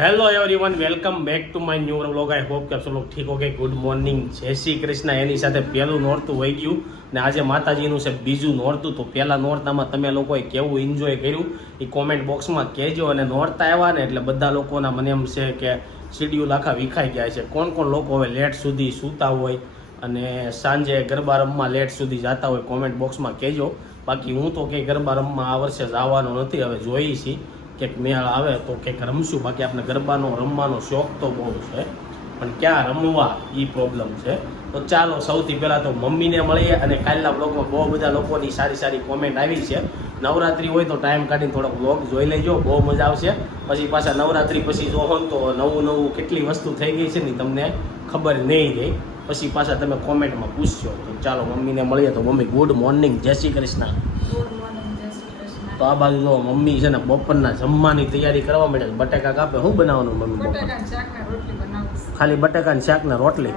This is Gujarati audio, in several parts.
Hello everyone welcome back to my new vlog I hope કે આપ લોગ ઠીક ઓકે ગુડ મોર્નિંગ જય શ્રી કૃષ્ણ. એની સાથે પહેલું નોરતું વહી ગયું ને આજે માતાજીનું છે બીજું નોરતું. તો પહેલાં નોરતામાં તમે લોકોએ કેવું એન્જોય કર્યું એ કોમેન્ટ બોક્સમાં કહેજો અને નોરતા આવ્યા ને એટલે બધા લોકોના મને એમ છે કે શિડ્યુલ આખા વિખાઈ ગયા છે. કોણ કોણ લોકો હવે લેટ સુધી સૂતા હોય અને સાંજે ગરબા રમવા લેટ સુધી જતા હોય કોમેન્ટ બોક્સમાં કહેજો. બાકી હું તો કંઈ ગરબા રમવા આ વર્ષે જવાનો નથી, હવે જોઈ છીએ કંઈક મેળ આવે તો કંઈક રમશું. બાકી આપણે ગરબાનો, રમવાનો શોખ તો બહુ છે. પણ ક્યાં રમવા એ પ્રોબ્લેમ છે. તો ચાલો, સૌથી પહેલાં તો મમ્મીને મળીએ અને કાલના બ્લોગમાં બહુ બધા લોકોની સારી સારી કોમેન્ટ આવી છે. નવરાત્રી હોય તો ટાઈમ કાઢીને થોડોક બ્લોગ જોઈ લેજો, બહુ મજા આવશે. પછી પાછા નવરાત્રી પછી જોહો ને તો નવું નવું કેટલી વસ્તુ થઈ ગઈ છે ને તમને ખબર નહીં રહી. પછી પાછા તમે કોમેન્ટમાં પૂછશો તો ચાલો, મમ્મીને મળીએ તો મમ્મી ગુડ મોર્નિંગ જય શ્રી કૃષ્ણ. તો આ બાજુ જો મમ્મી છે ને બપોરના જમવાની તૈયારી કરવા માંડે છે. બટેકા કાપે. શું બનાવવાનું મમ્મી બપોર. ખાલી બટેકા ને શાક ને રોટલી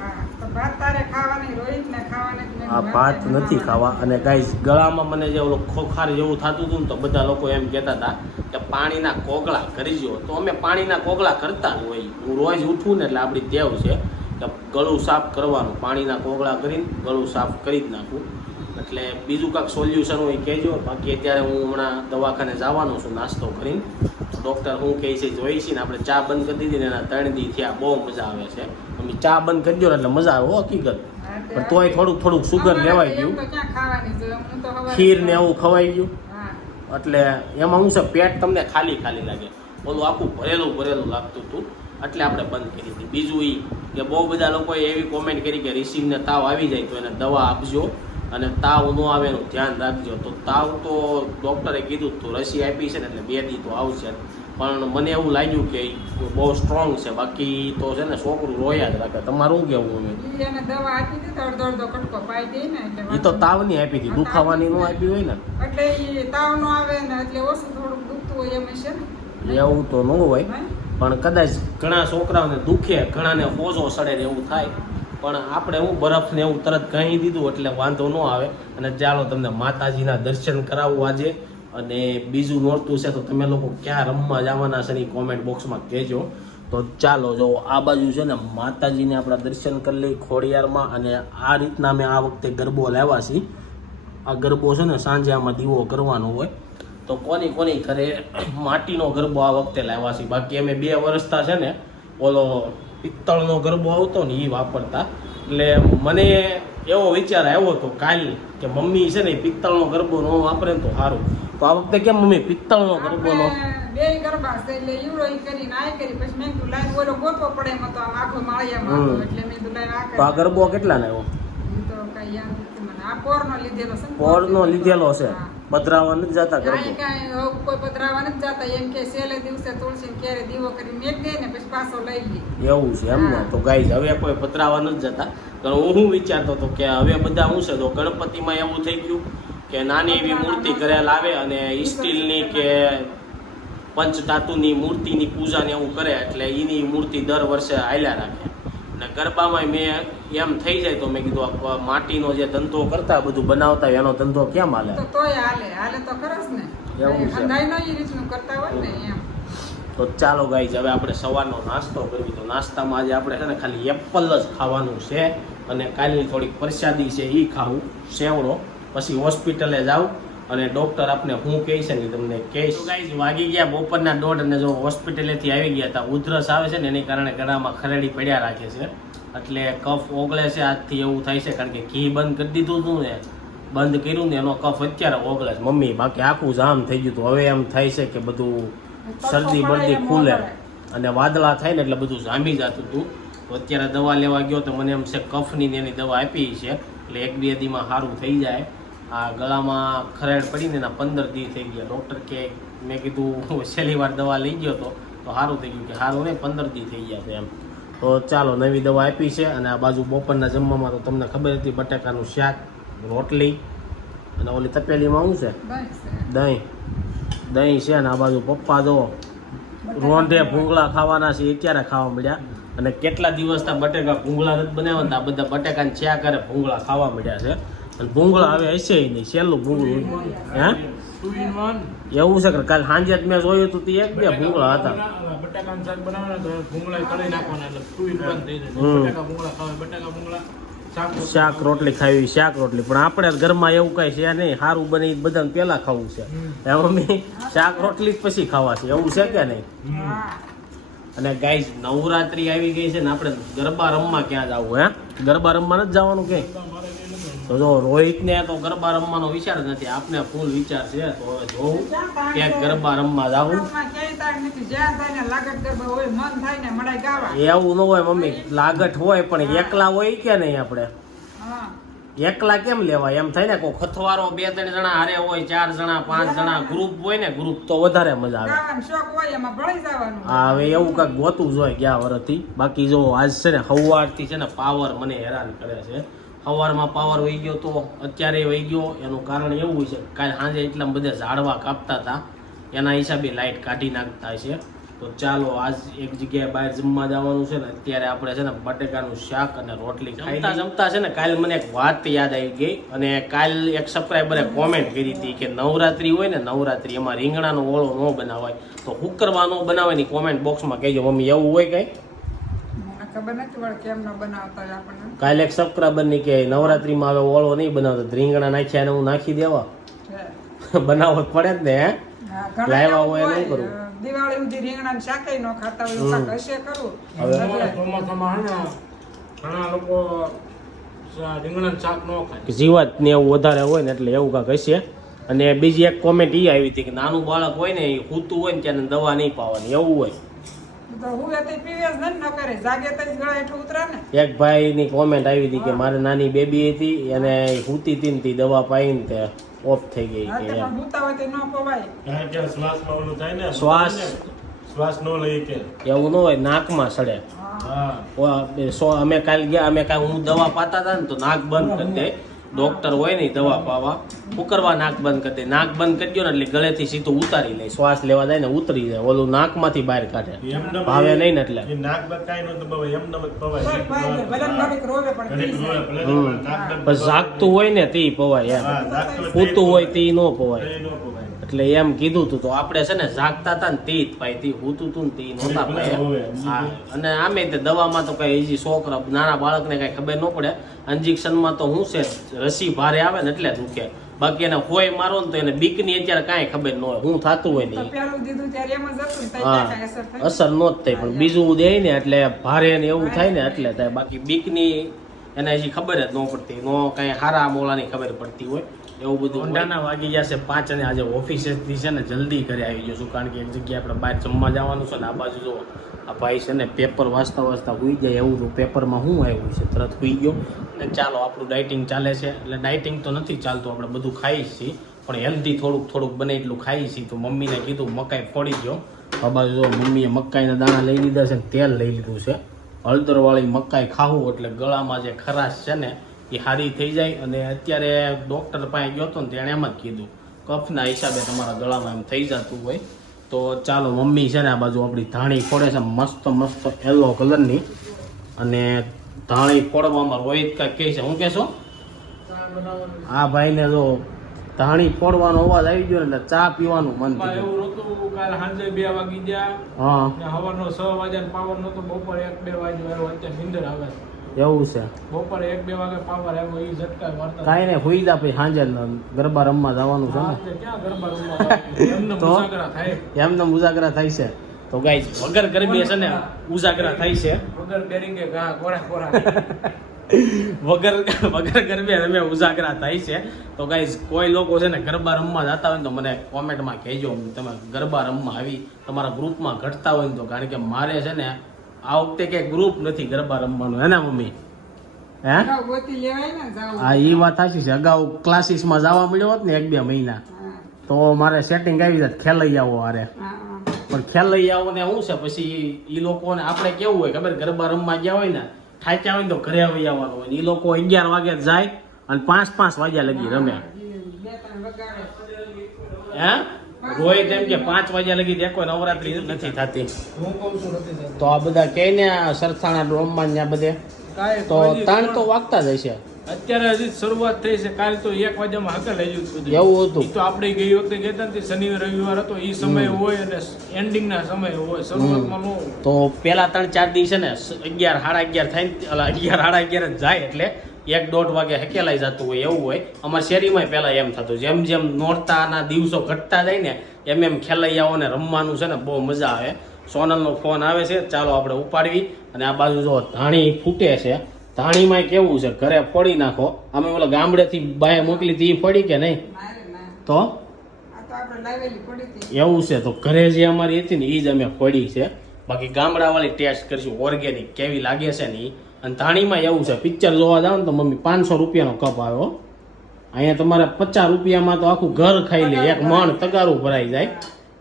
આ ભાત નથી ખાવા. અને ગાઈઝ ગળામાં મને જે ઓલું ખોખાર જેવું થતું હતું ને તો બધા લોકો એમ કહેતા હતા કે પાણીના કોગળા કરજો. તો અમે પાણીના કોગળા કરતા જ હોય. હું રોજ ઉઠું ને એટલે આપણી દેવ છે કે ગળું સાફ કરવાનું. પાણીના કોગળા કરીને ગળું સાફ કરી જ નાખું. એટલે બીજું કાંઈક સોલ્યુશન હોય એ કહેજો. બાકી અત્યારે હું હમણાં દવાખાને જવાનો છું નાસ્તો કરીને. ડૉક્ટર હું કહે છે જોઈ છે ને આપણે ચા બંધ કરી દીધી ને એના ત્રણ દી થયા બહુ મજા આવે છે. અમે ચા બંધ કરી દો એટલે મજા આવે હો હકીકત. પણ તોય થોડુંક થોડુંક સુગર લેવાઈ ગયું. હું ખીર ને એવું ખવાઈ ગયું. હા. એટલે એમાં શું છે પેટ તમને ખાલી ખાલી લાગે. ઓલું આખું ભરેલું ભરેલું લાગતું હતું એટલે આપણે બંધ કરી હતી બીજું એ કે બહુ બધા લોકોએ એવી કોમેન્ટ કરી કે રિસીવને તાવ આવી જાય તો એને દવા આપજો. અને તાવ ન આવે એનું ધ્યાન રાખજો. તો તાવ તો ડૉક્ટરે કીધું તો રસી આપી છે ને એટલે બે દી તો આવશે. પણ મને એવું લાગ્યું કે બહુ સ્ટ્રોંગ છે. બાકી તો છે ને છોકરું રોયા જ રાખે. તમારું શું કહેવું હવે? દીધી તો તાવ એ તો તાવની આપી હતી દુખાવાની નું આપી હોય ને. એટલે તાવ નો આવે ને એટલે ઓછું થોડું દુખતું હોય એમ છે ને. એવું તો ન હોય. પણ કદાચ ઘણા છોકરાઓને દુખે ઘણાને હોજો સડે એવું થાય. પણ આપણે હું બરફ ને એવું તરત કહી દીધું એટલે વાંધો ન આવે. અને ચાલો તમને માતાજીના દર્શન કરાવવું આજે. અને બીજું નોરતું છે તો તમે લોકો ક્યાં રમવા જવાના છે એ કોમેન્ટ બોક્સમાં કહેજો. તો ચાલો જો આ બાજુ છે ને માતાજીને આપણા દર્શન કરી લઈ ખોડિયારમાં. અને આ રીતના મેં આ વખતે ગરબો લાવ્યા છીએ. આ ગરબો છે ને સાંજે આમાં દીવો કરવાનો હોય. તો કોની કોની ઘરે માટીનો ગરબો આ વખતે લાવ્યા છે બાકી અમે બે વર્ષતા છે ને ઓલો પિત્તળનો ગરબો આવતો ને એ વાપરતા. એટલે મને એવો વિચાર આવ્યો હતો કાલ કે મમ્મી છે ને પિત્તળનો ગરબો ન વાપરે તો સારું તો આ વખતે કેમ મમ્મી પિત્તળનો ગરબો નો? આપણે ગરબા છે એટલે ઈવડો ઈ કરીને કરી પછી મેં કીધું લાઈન ઓલો ગોતવો પડે એમાં તો આમ આખો માળિયામાં હતો હમ. એટલે મેં કીધું લાઈન આ તો આ ગરબો કેટલા ને આવ્યો? તો કઈ યાદ નથી મને. આ પોરનો લીધેલો છે પોરનો લીધેલો. છે. હા. નથી જતા ગરબો? કાંઈ કાંઈ હવે કોઈ પધરાવા નથી જાતા. એમ કે છેલ્લે દિવસે તુલસી ક્યારે દીવો કરી મેક દે ને પછી પાછો લઈ લે એવું છે એમ ને તો ગાઈઝ હવે કોઈ પધરાવા નથી જતા. તો હું શું વિચારતો હતો કે હવે બધા હું છે તો ગણપતિમાં એવું થઈ ગયું કે નાની એવી મૂર્તિ ઘરે લાવે અને સ્ટીલની કે પંચધાતુની મૂર્તિની પૂજા ને એવું કરે એટલે એની મૂર્તિ દર વર્ષે હાલ્યા રાખે. અને ગરબામાં મેં એમ થઈ જાય તો મેં કીધું માટીનો જે ધંધો કરતા બધું બનાવતા એનો ધંધો કેમ હાલે? તો હાલે. હાલે તો ખરસ ને. એવું છે. તો ચાલો ગાઈઝ હવે આપણે સવારનો નાસ્તો કરવી તો નાસ્તામાં આજે આપણે છે ને ખાલી એપલ જ ખાવાનું છે અને કાલની થોડીક પ્રસાદી છે એ ખાવું સેવડો. પછી હોસ્પિટલે જાઉં અને ડૉક્ટર આપને હું કહે છે ને તમને કહીશ ગાઈઝ વાગી ગયા બપોરના દોઢ અને જો હોસ્પિટલેથી આવી ગયા હતા ઉધરસ આવે છે ને એની કારણે ગળામાં ખરેડી પડ્યા રાખે છે. એટલે કફ ઓગળે છે આજથી એવું થાય છે કારણ કે ઘી બંધ કરી દીધું હતું ને. બંધ કર્યું ને એનો કફ અત્યારે ઓગળે છે. મમ્મી બાકી આખું જામ થઈ ગયું તો. હવે એમ થાય છે કે બધું શરદી બરદી ખુલે. અને વાદળા થાય ને એટલે બધું જામી જતું હતું તો અત્યારે દવા લેવા ગયો તો મને એમ છે કફની ને એની દવા આપી છે. એટલે એક બે દીમાં સારું થઈ જાય. આ ગળામાં ખરેડ પડીને એના પંદર દી થઈ ગયા. ડૉક્ટર કે મેં કીધું છેલ્લી વાર દવા લઈ ગયો તો તો સારું થઈ ગયું કે સારું નહીં પંદર દી થઈ ગયા છે એમ. તો ચાલો નવી દવા આપી છે અને આ બાજુ બપોરના જમવામાં તો તમને ખબર હતી બટાકાનું શાક. રોટલી. અને ઓલી તપેલીમાં શું છે? દહીં. દહીં છે ને આ બાજુ પપ્પા જો રોંઢે ભૂંગળા. ખાવાના છે અત્યારે ખાવા મળ્યા? અને કેટલા દિવસના બટેકા ભૂંગળા નથી બનાવ્યા ને આ બધા બટેકાને છ્યા કરે ભૂંગળા ખાવા મળ્યા છે. અને ભૂંગળા હવે હશે નહીં છેલ્લું ભૂંગળું. હે? એવું છે કે કાલ સાંજે જ મેં જોયું હતું તે એક બે ભૂંગળા હતા. બટાકા શાક બનાવવાના તો ભૂંગળા નાખવાના એટલે શાક રોટલી ખાવી શાક રોટલી. પણ આપણે ઘરમાં એવું કઈ છે નહીં. સારું બને ઈ બધાને પહેલા ખાવું છે. મમ્મી શાક રોટલી જ પછી ખાવા છે. એવું છે કે નહીં? અને ગાય નવરાત્રી આવી ગઈ છે ને આપણે ગરબા રમવા ક્યાં જવું હે? ગરબા રમવા નથી જવાનું કે? તો જો રોહિતને તો ગરબા રમવાનો વિચાર નથી. આપને ફૂલ વિચાર છે. તો હવે જોવું ક્યાંક ગરબા રમવા જવું એવું ન હોય મમ્મી. લાગટ હોય પણ એકલા હોય કે નહીં આપણે? એકલા કેમ લેવાય? એમ થાય ને કોઈ ખથવારો બે ત્રણ જણા હારે હોય, ચાર જણા, પાંચ જણા ગ્રુપ હોય ને ગ્રુપ તો વધારે મજા આવે. હા, હવે એવું કાંઈક ગોતું જ હોય ગયા વર્ષથી બાકી જો આજ છે ને સવારથી છે ને પાવર મને હેરાન કરે છે. સવારમાં પાવર વહી ગયો તો અત્યારે વહી ગયો. એનું કારણ એવું છે કાલ સાંજે એટલા બધા ઝાડવા કાપતા હતા. એના હિસાબે લાઇટ કાઢી નાખતા છે. તો ચાલો આજ એક જગ્યાએ બહાર જમવા જવાનું છે ને અત્યારે આપણે છે ને બટેકાનું શાક અને રોટલી જમતા જમતા છે ને કાલ મને એક વાત યાદ આવી ગઈ અને કાલ એક સબસ્ક્રાઈબરે કોમેન્ટ કરી હતી કે નવરાત્રી હોય ને નવરાત્રી એમાં રીંગણાનો ઓળો ન બનાવાય. તો હુકરવા ન ની કોમેન્ટ બોક્સમાં કહેજો મમ્મી એવું હોય કઈ? ખબર નથી વળી કેમ ન બનાવતા હોય આપણને. કાલે એક સબસ્ક્રાઈબરની કે નવરાત્રીમાં હવે ઓળો નહીં બનાવતો રીંગણા નાખ્યા એને હું નાખી દેવા. છે. પડે જ ને હે? લાવ્યા હોય નહીં કરું. દિવાળી સુધી રીંગણા શાકે ન ખાતા હોય એવું હશે ખરું. હવે ચોમાસામાં હે ઘણા લોકો શા- શાક ન ખાય. જીવાત ને એવું વધારે હોય ને એટલે એવું કાંક હશે. અને બીજી એક કોમેન્ટ એ આવી હતી કે નાનું બાળક હોય ને એ સૂતું હોય ને ત્યારે દવા નહીં પાવાની એવું હોય. તો ભાઈ ન એક કોમેન્ટ આવી હતી કે મારે નાની બેબી હતી એને હુતી તીન ને તે દવા પાઈને તે ઓફ થઈ ગઈ કે શ્વાસ શ્વાસ. ન લઈ કે. એવું ન હોય નાકમાં સડે. અમે કાલ ગયા અમે કાલ હું દવા પાતા હતા ને તો નાક બંધ કરી દે. ડોક્ટર હોય ને દવા પાવા ઉકરવા નાક બંધ કરી દે. નાક બંધ કરી દો ને એટલે ગળેથી સીધું ઉતારી લે. શ્વાસ લેવા જાય ને ઉતરી જાય. ઓલું નાકમાંથી બહાર કાઢે. ભાવે નહીં ને એટલે. પણ જાગતું હોય ને તે પવાય હા, એમ જાગતું હોય તે ન પવાય. એટલે એમ કીધું તું તો આપણે છે ને જાગતા હતા ને તે જ તી તે હૂતું તું ને તે નહોતા ભાઈ. અને આમે તે દવામાં તો કઈ હજી છોકરા નાના બાળકને કઈ ખબર ન પડે. ઇન્જેક્શનમાં તો હું છે રસી ભારે આવે ને એટલે દુખે બાકી એને હોય મારો ને તો એને બીકની અત્યારે કાંઈ ખબર ન હોય. હું થતું હોય નહીં પેલું દીધું ત્યારે એમ જ હતું ને તઈ હા. અસર ન જ થાય પણ બીજું દે ને એટલે ભારે ને એવું થાય ને એટલે થાય. બાકી બીકની એને હજી ખબર જ ન પડતી નો કાંઈ હારા મોલાની ખબર પડતી હોય. એવું બધું ઊંડાના વાગી જશે પાંચ અને આજે ઓફિસેસથી છે ને જલ્દી ઘરે આવી જશું. કારણ કે એક જગ્યાએ આપણે બહાર જમવા જવાનું છે ને આ બાજુ જો આ ભાઈ છે ને પેપર વાંચતા વાંચતા હોઈ જાય એવું તો પેપરમાં શું આવ્યું છે? તરત હોઈ ગયો. અને ચાલો, આપણું ડાયટિંગ ચાલે છે. એટલે ડાયટિંગ તો નથી ચાલતું. આપણે બધું ખાઈએ છીએ. પણ હેલ્ધી થોડુંક થોડુંક બને એટલું ખાઈએ છીએ. તો મમ્મીને કીધું, મકાઈ ફોડી ગયો બાબા જો મમ્મીએ મકાઈના દાણા લઈ લીધા છે તેલ લઈ લીધું છે. હળદરવાળી મકાઈ ખાવું એટલે ગળામાં જે ખરાશ છે ને એ સારી થઈ જાય અને અત્યારે ડૉક્ટર પાસે ગયો હતો ને તેણે એમ જ કીધું કફના હિસાબે તમારા ગળામાં એમ થઈ જતું હોય તો ચાલો મમ્મી છે ને આ બાજુ આપણી ધાણી ફોડે છે મસ્ત મસ્ત યલો કલરની અને ધાણી ફોડવામાં રોહિત કાંઈક કહે છે હું કહેશો? આ ભાઈને જો ધાણી ફોડવાનો અવાજ આવી ગયો એટલે ચા પીવાનું મન થયું. એવું નહોતું કાલ સાંજે બે વાગી ગયા. હા. સવારનો છ વાગ્યા પાવર નહોતો બપોર એક બે વાગ્યો અત્યારે નીંદર આવે. એવું છે. બપોરે એક બે વાગે પાવર આવ્યો એ ઝટકા મારતા. કાઈ ને હોઈ જા પછી સાંજે ગરબા રમવા જવાનું છે ને. ક્યાં ગરબા રમવા એમને? મુસાગરા થાય. એમને ઉજાગરા થાય છે. તો ગાઈસ વગર ગરબી છે ને ઉજાગરા થાય છે. વગર બેરિંગે ઘા કોરા કોરા વગર વગર ગરબે તમે ઉજાગરા થાય છે. તો ગાઈઝ કોઈ લોકો છે ને ગરબા રમવા જતા હોય ને તો મને કોમેન્ટમાં કહેજો. તમે ગરબા રમવા આવી તમારા ગ્રુપમાં ઘટતા હોય ને તો કારણ કે મારે છે ને આ વખતે કે ગ્રુપ નથી ગરબા રમવાનું. હે ને મમ્મી? હે. હા એ વાત સાચી છે. અગાઉ ક્લાસીસમાં જવા મળ્યો હોત ને એક બે મહિના તો મારે સેટિંગ આવી જાત. ખેલાઈ આવો હારે. પણ ખેલાઈ આવો ને શું છે? પછી એ લોકોને આપણે કેવું હોય ખબર? ગરબા રમવા ગયા હોય ને થાક્યા હોય ને તો ઘરે આવી આવવાનું હોય. એ લોકો અગિયાર વાગે જાય અને પાંચ પાંચ વાગ્યા લગી રમે. હે? રોહિત એમ કે પાંચ વાગ્યા લગી દેખો નવરાત્રી નથી થતી. હું કહું છું નથી થતું. તો આ બધા કે ને સરથાણા રોમમાં ને બધે? તો તાણ તો વાગતા જ હશે. અત્યારે હજી શરૂઆત થઈ છે. કાલ તો એક વાગ્યામાં હકે લઈ ગયું એવું હતું. તો આપણે ગઈ વખતે કહેતા ને શનિ શનિવાર રવિવાર હતો. એ સમય હોય અને એન્ડિંગ ના સમય હોય. શરૂઆતમાં નો. તો પેલા ત્રણ ચાર દિવસ છે ને અગિયાર સાડા અગિયાર થાય ને અગિયાર સાડા અગિયાર જ જાય એટલે એક દોઢ વાગે હકેલાઈ જતું હોય એવું હોય. અમારા શેરીમાં પહેલાં એમ થતું. જેમ જેમ નોરતાના દિવસો ઘટતા જાય ને એમ એમ ખેલૈયાઓને રમવાનું છે ને બહુ મજા આવે. સોનલનો ફોન આવે છે ચાલો આપણે ઉપાડવી. અને આ બાજુ જો ધાણી ફૂટે છે ધાણીમાં કેવું છે? ઘરે ફોડી નાખો. અમે ઓલા ગામડેથી બાય મોકલી હતી એ ફોડી કે નહીં? તો? એવું છે તો ઘરે જે અમારી હતી ને એ જ અમે ફોડી છે. બાકી ગામડાવાળી ટેસ્ટ કરીશું ઓર્ગેનિક કેવી લાગે છે ને ઈ. અને ધાણીમાં એવું છે પિક્ચર જોવા જાવ ને તો મમ્મી પાંચસો રૂપિયાનો કપ આવ્યો અહીંયા તમારે પચાસ રૂપિયામાં તો આખું ઘર ખાઈ લે એક મણ તગારું ભરાઈ જાય.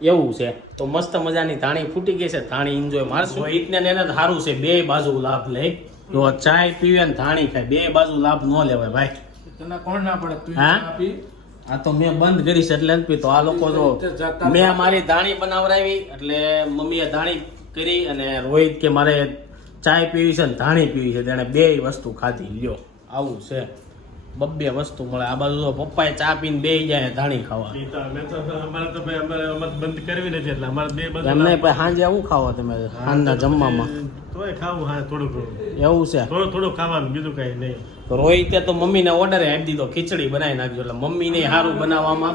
એવું છે. તો મસ્ત મજાની ધાણી ફૂટી ગઈ છે ધાણી એન્જોય મારશું. ઈટને ને એને સારું છે બે બાજુ લાભ લે. જો ચાય પીવે ને ધાણી ખાય બે બાજુ લાભ ન લેવાય ભાઈ. તને કોણ ના પડે? હા? આ તો મેં બંધ કરી છે એટલે નથી પીતો. આ લોકો જો મેં મારી ધાણી બનાવરાવી એટલે મમ્મીએ ધાણી કરી અને રોહિત કે મારે ચાય પીવી છે ને ધાણી પીવી છે તેણે બે વસ્તુ ખાધી. લ્યો આવું છે. બબ્બે વસ્તુ મળે. આ બાજુ તો પપ્પાએ ચા પીને બે જાય ધાણી ખાવા. તો અમારે તો ભાઈ અમારે બંધ કરવી નથી એટલે અમારે બે બંધ સાંજે આવું ખાવો તમે સાંજના જમવામાં? તોય ખાવું હા થોડું થોડું એવું છે? થોડું થોડું ખાવાનું બીજું કઈ નહીં. તો રોહિતે તો મમ્મીને ઓર્ડર આપી દીધો ખીચડી બનાવી નાખજો. એટલે મમ્મીને સારું બનાવવામાં.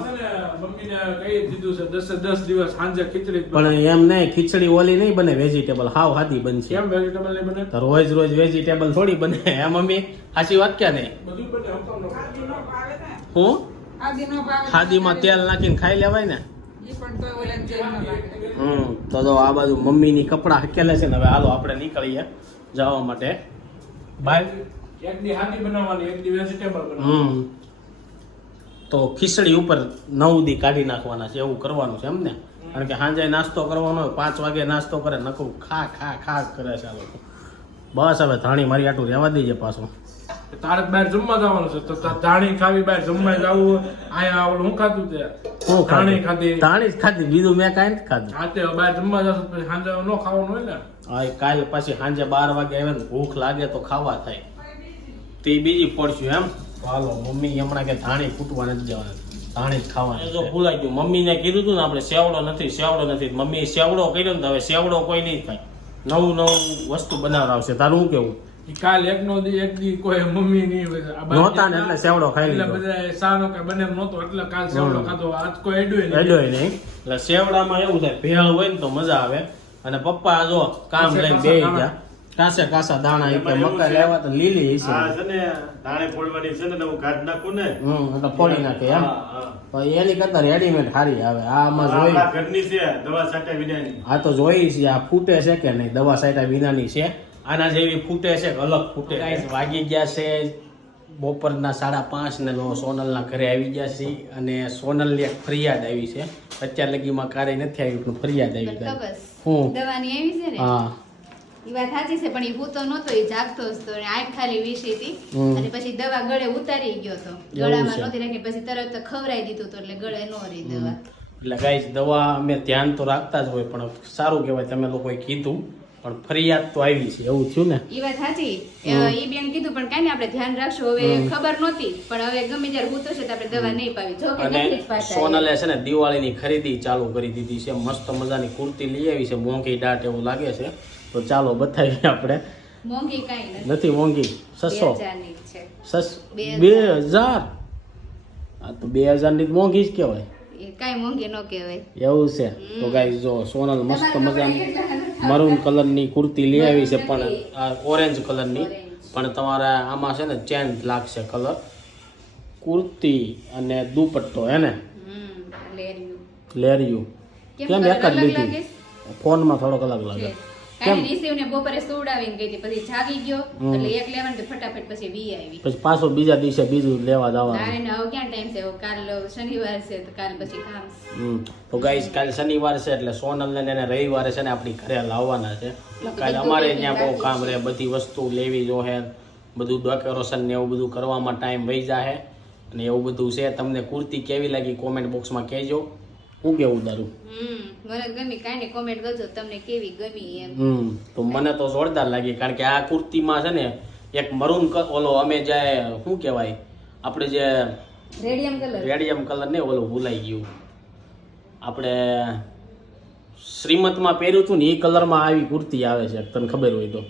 મમ્મીને કહી દીધું છે દસે દસ દિવસ સાંજે ખીચડી પણ એમ નહીં ખીચડી ઓલી નહીં બને વેજીટેબલ હાવ હાદી બનશે. કેમ વેજીટેબલ નહીં બને? તો રોજ રોજ વેજીટેબલ થોડી બને. હે મમ્મી? સાચી વાત ક્યાં નહીં? બધું બને હું? ખાદીમાં તેલ નાખીને ખાઈ લેવાય ને? હમ તો જો આ બાજુ મમ્મીની કપડા હકેલે છે ને હવે હાલો આપણે નીકળીએ જવા માટે. બાય એક દી હાથી બનાવવાની એક દી વેજીટેબલ બનાવવાની. તો ખીચડી ઉપર નવ દી કાઢી નાખવાના છે એવું કરવાનું છે એમ ને? કારણ કે સાંજે નાસ્તો કરવાનો હોય પાંચ વાગે નાસ્તો કરે નકરું ખા ખા ખા કરે છે આ લોકો. બસ હવે ધાણી મારી આટલું રહેવા દઈએ પાછું. તારે બહાર જમવા જવાનું છે. તો ધાણી ખાવી બહાર જમવા જવું અહીંયા ઓલું હું ખાધું તે? ધાણી ખાધી. ધાણી ખાધી. બીજું મેં કાંઈ નથી ખાધું. હા તે બહાર જમવા જશો પછી સાંજે ન ખાવાનું હોય ને? હા કાલે પછી સાંજે બાર વાગે આવે ને ભૂખ લાગે તો ખાવા થાય. તે બીજી પડશું એમ? હાલો મમ્મી હમણાં કે ધાણી ફૂટવા નથી જવાના ધાણી જ ખાવાની જો ભૂલાઈ ગયું. મમ્મીને કીધું હતું ને આપણે સેવડો નથી સેવડો નથી. મમ્મીએ સેવડો કર્યો ને તો હવે સેવડો કોઈ નહીં ખાય. નવું નવું વસ્તુ બનાવડાવશે. તારું શું કેવું કાલ એક નો દી એક દી કોઈ મમ્મી. આ બાકી નહોતા ને એટલે સેવડો ખાઈ એટલે બધા સાનો કે બને નહોતો એટલે કાલ સેવડો. ખાધો. આજ કોઈ એડ્યો નહીં. એડ્યો નહીં. એટલે સેવડામાં એવું થાય ભેળ હોય ને તો મજા આવે. અને પપ્પા જો કામ કાસે લઈને કાસા બે દાણા. ગયા. કાસે કાસા દાણા એ મકાઈ લેવા તો લીલી હશે. હા છે ને દાણે ફોડવાની છે ને હું કાઢ નાખું ને. હમ એટલે ફોડી નાખે એમ. તો એની કરતા રેડીમેડ સારી આવે. આમાં જોઈ. ઘરની છે દવા છાંટ્યા વિનાની. હા તો જોઈ છે આ ફૂટે છે કે નહીં? દવા સાઈટા વિનાની છે. આના જેવી ફૂટે છે અલગ ફૂટે વાગી ગયા છે બપોરના સાડા પાંચ ને સોનલના ઘરે આવી ગયા છે અને સોનલની એક ફરિયાદ આવી છે. અત્યાર લગીમાં કારે નથી આવી પણ ફરિયાદ આવી તો ગઈ હું? દવાની આવી છે ને? હા. એ વાત સાચી છે પણ એ ભૂતો નહોતો એ જાગતો હતો અને આંખ ખાલી વીસી હતી. અને પછી દવા ગળે ઉતારી ગયો હતો. ગળામાં છે. નહોતી રાખી પછી તરત ખવરાઈ દીધું હતું એટલે ગળે નો રહી દવા. એટલે ગાઈસ દવા અમે ધ્યાન તો રાખતા જ હોય પણ સારું કહેવાય તમે લોકોએ કીધું. પણ ફરિયાદ તો આવી છે એવું થયું ને? એ વાત સાચી. એ બેન કીધું પણ કઈ નહીં આપણે ધ્યાન રાખશું. હવે ખબર નહોતી પણ હવે ગમે ત્યારે ભૂતો છે આપણે દવા નહીં પાવી જો કે નથી પાતા સોનલે છે ને દિવાળીની ખરીદી ચાલુ કરી દીધી છે. મસ્ત મજાની કુર્તી લઈ આવી છે. મોંઘી દાટ એવું લાગે છે. તો ચાલો બતાવીએ આપણે. મોંઘી કાંઈ નથી. મોંઘી. સસ બે હજાર. આ તો બે હજારની મોંઘી જ કહેવાય. કાંઈ મોંઘી ન કહેવાય. એવું છે. તો ગાઈ જો સોનલ મસ્ત મજાની મરૂન કલરની કુર્તી લઈ આવી છે પણ આ ઓરેન્જ કલરની. પણ તમારા આમાં છે ને ચેન્જ લાગશે કલર. કુર્તી અને દુપટ્ટો હે ને? લેર્યું. લેરિયું. કેમ એક જ લીધી? ફોનમાં થોડોક અલગ લાગે. કાંઈ રિસીવને બપોરે સુવડાવીને ગઈ હતી પછી જાગી ગયો એટલે એક લેવાનું તો ફટાફટ પછી વી આવી. પછી પાછો બીજા દિવસે બીજું લેવા ના જવાનું. ને હવે ક્યાં ટાઈમ છે? કાલ શનિવાર છે તો કાલ પછી કામ તો ગાઈસ કાલ શનિવાર છે એટલે સોનલ ને રવિવારે છે ને આપણી ઘરે લાવવાના છે. એટલે કાલે અમારે ત્યાં બહુ કામ રહે બધી વસ્તુ લેવી જોહે બધું ડેકોરેશન ને એવું બધું કરવામાં ટાઈમ વહી જાહે. અને એવું બધું છે તમને કુર્તી કેવી લાગી કોમેન્ટ બોક્સમાં કહેજો. હું કેવું તારું? મને ગમી કાંઈ કોમેન્ટ કરજો તમને કેવી ગમી એમ. હમ તો મને તો જોરદાર લાગી કારણ કે આ કુર્તીમાં છે ને એક મરૂન ઓલો અમે જે શું કહેવાય આપણે જે રેડિયમ કલર. રેડિયમ કલર ને ઓલું ભૂલાઈ ગયું. આપણે શ્રીમતમાં પહેર્યું હતું ને એ કલરમાં આવી કુર્તી આવે છે તને ખબર હોય તો.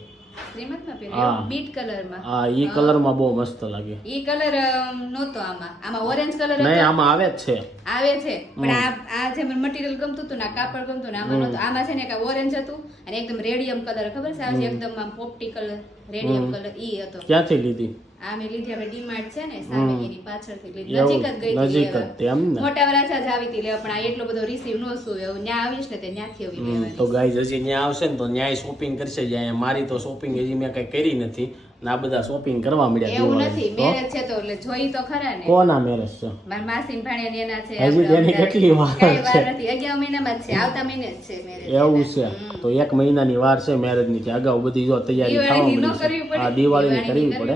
હા. બીટ કલરમાં. હા એ કલરમાં બહુ મસ્ત લાગે. ઈ કલર નહોતો આમાં. આમાં ઓરેન્જ કલર નહીં આમાં આવે જ છે. આવે છે. પણ આ આ જે મને મટીરિયલ ગમતું હતું ને કાપડ ગમતું ને આમાં નહોતું. આમાં છે ને એક ઓરેન્જ હતું અને એકદમ રેડિયમ કલર ખબર છે? આવે એકદમ આમ પોપટી કલર રેડિયમ કલર ઈ હતો. ક્યાંથી લીધી? આ મેં લીધી આપણે ડીમાર્ટ છે ને સામે એની પાછળથી લીધી નજીક જ ગઈ નજીક જ એમ ને? મોટા વરાછા જ આવી હતી લેવા પણ આ એટલો બધો રિસીવ નો શું એવું ન્યા આવીશ ને તે ન્યાથી આવી લેવાની તો ગાઈઝ હજી ત્યાં આવશે ને તો ન્યાય શોપિંગ કરશે મારી તો શોપિંગ હજી મેં કઈ કરી નથી ના બધા શોપિંગ કરવા મળ્યા એવું નથી મેરેજ છે તો એટલે જોઈ તો ખરા ને. કોના મેરેજ છે? મારા માસી ભાણિયા એના છે હજી તેની કેટલી વાર છે? નથી અગિયાર મહિનામાં છે આવતા મહિને જ છે મેરેજ એવું છે તો એક મહિનાની વાર છે મેરેજની અગાઉ બધી જો તૈયારી થવા મળી કરવી છે પડે હા દિવાળીની કરવી પડે.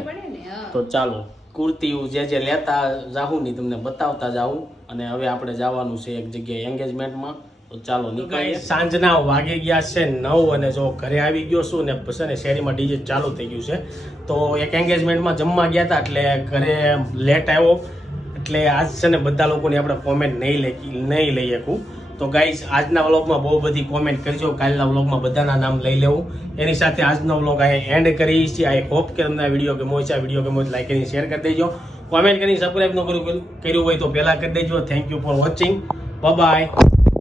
તો ચાલો કુર્તી જે જે લેતા જાઉં ની તમને બતાવતા જાઉં અને હવે આપણે જવાનું છે એક જગ્યાએ એન્ગેજમેન્ટમાં તો ચાલો નીકળીએ. સાંજના વાગી ગયા છે નવ અને જો ઘરે આવી ગયો છું ને પછી ને શેરીમાં ડીજે ચાલુ થઈ ગયું છે. તો એક એન્ગેજમેન્ટમાં જમવા ગયા હતા એટલે ઘરે લેટ આવ્યો. એટલે આજ છે ને બધા લોકોની આપણે કોમેન્ટ નહીં લઈ નહીં લઈ શકું. તો ગાઈઝ આજના વ્લોગમાં બહુ બધી કોમેન્ટ કરજો. કાલના વ્લોગમાં બધાના નામ લઈ લેવું. એની સાથે આજનો વ્લોગ અહીં એન્ડ કરી છીએ આઈ હોપ કે તમને વીડિયો ગમો છે આ વીડિયો ગમો લાઈક કરીને શેર કરી દેજો. કોમેન્ટ કરીને સબસ્ક્રાઈબ ન કર્યું કર્યું હોય તો પહેલાં કરી દેજો. Thank you for watching bye